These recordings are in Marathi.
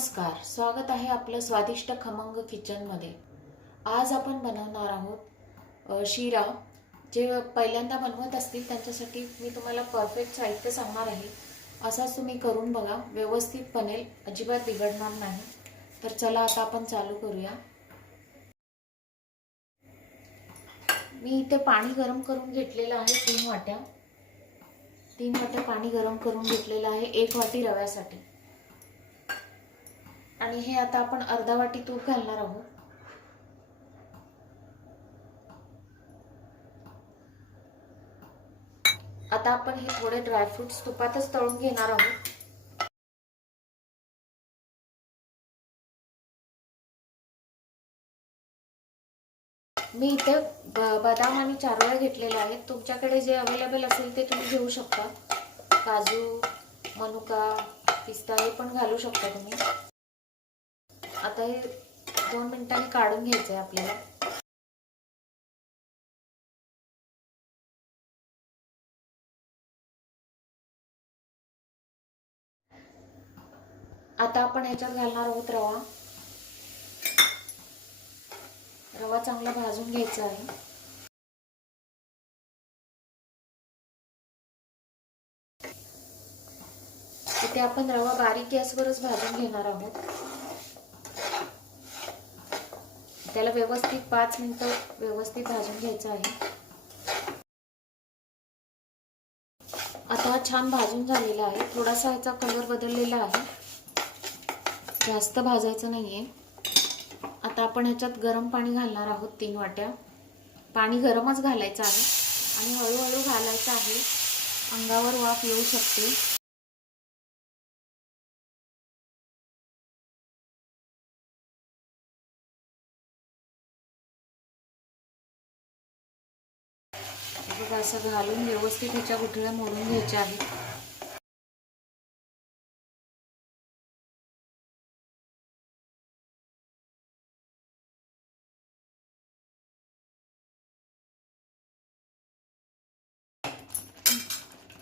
नमस्कार, स्वागत आहे आपलं स्वादिष्ट खमंग किचनमध्ये। आज आपण बनवणार आहोत शिरा। जे पहिल्यांदा बनवत असतील त्यांच्यासाठी मी तुम्हाला परफेक्ट साहित्य सांगणार आहे। असाच तुम्ही करून बघा, व्यवस्थित बनेल, अजिबात बिघडणार नाही। तर चला आता आपण चालू करूया। मी इथे पाणी गरम करून घेतलेलं आहे 3 वाट्या। 3 वाट्या पाणी गरम करून घेतलेलं आहे 1 वाटी रव्यासाठी। आणि हे आता आपण अर्धा वाटी तूप घालणार आहोत। आता आपण हे थोडे ड्रायफ्रुट्स तुपातच तळून घेणार आहोत। मी इथे बदाम आणि चारोळ्या घेतलेल्या आहेत। तुमच्याकडे जे अवेलेबल असेल ते तुम्ही घेऊ शकता। काजू, मनुका, पिस्ता हे पण घालू शकता तुम्ही। आता हे 2 मिनिटांनी काढून घ्यायचं आहे आपल्याला। आता आपण याच्यात घालणार आहोत रवा। रवा चांगला भाजून घ्यायचा आहे। इथे आपण रवा बारीक गॅसवरच भाजून घेणार आहोत। त्याला व्यवस्थित 5 मिनिटं व्यवस्थित भाजून घ्यायचं आहे। आता छान भाजून झालेला आहे। थोडासा याचा कलर बदललेला आहे, जास्त भाजायचं नाहीये। आता आपण ह्याच्यात गरम पाणी घालणार आहोत 3 वाट्या। पाणी गरमच घालायचं आहे आणि हळूहळू घालायचं आहे, अंगावर वाफ येऊ शकते। बघा, असं घालून व्यवस्थित ह्याच्या गुठळ्या मोडून घ्यायच्या आहेत।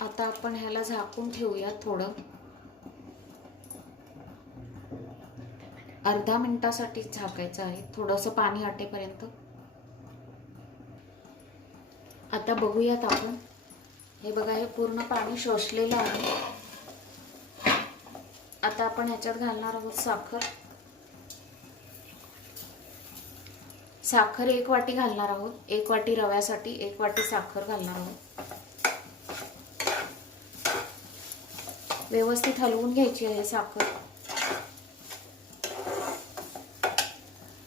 आता आपण ह्याला झाकून ठेवूया थोडं, अर्धा मिनिटासाठी झाकायचं आहे, थोडंसं पाणी आटेपर्यंत। आता बघूयात आपण, हे बघा, हे पूर्ण पाणी शोषलेलं आहे। आता आपण ह्याच्यात घालणार आहोत साखर। साखर 1 वाटी घालणार आहोत। 1 वाटी रव्यासाठी 1 वाटी साखर घालणार आहोत। व्यवस्थित हलवून घ्यायची आहे साखर।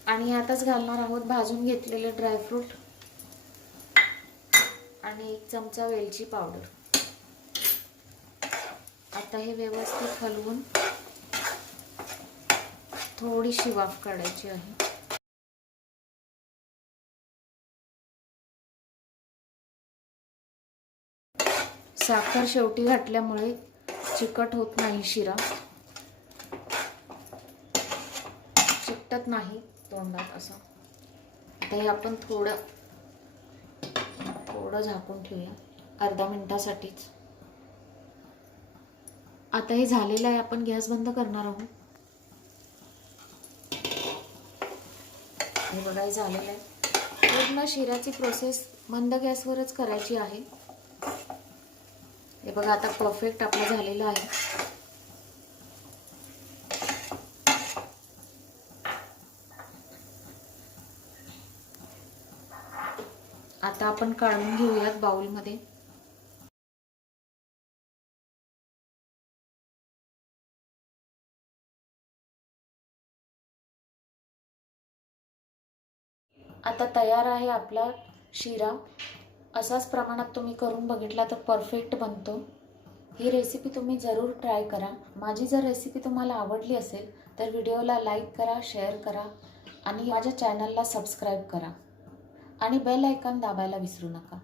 आणि यातच घालणार आहोत भाजून घेतलेले ड्रायफ्रूट आणि 1 चमचा वेलची पावडर। आता हे व्यवस्थित हलवून थोडीशी वाफ काढायची आहे। साखर शेवटी घातल्यामुळे चिकट होत नाही शिरा, चिकटत नाही तोंडात असं। आता हे आपण थोडं झाकून ठेवूया अर्धा मिनिटासाठीच। आता हे झालेलं आहे, आपण गॅस बंद करणार आहोत। हे बघा, हे झालेलं आहे। पूर्ण शिऱ्याची प्रोसेस मंद गॅसवरच करायची आहे। हे बघा, आता परफेक्ट आपलं झालेलं आहे। आता आपण काढून घेऊयात बाउलमध्ये। आता तयार आहे आपला शिरा। असाच प्रमाणात तुम्ही करून बघितला तर परफेक्ट बनतो। ही रेसिपी तुम्ही जरूर ट्राय करा। माझी जर रेसिपी तुम्हाला आवडली असेल तर व्हिडिओला लाईक करा, शेअर करा आणि माझ्या चॅनलला सबस्क्राईब करा आणि बेल आयकॉन दाबायला विसरू नका।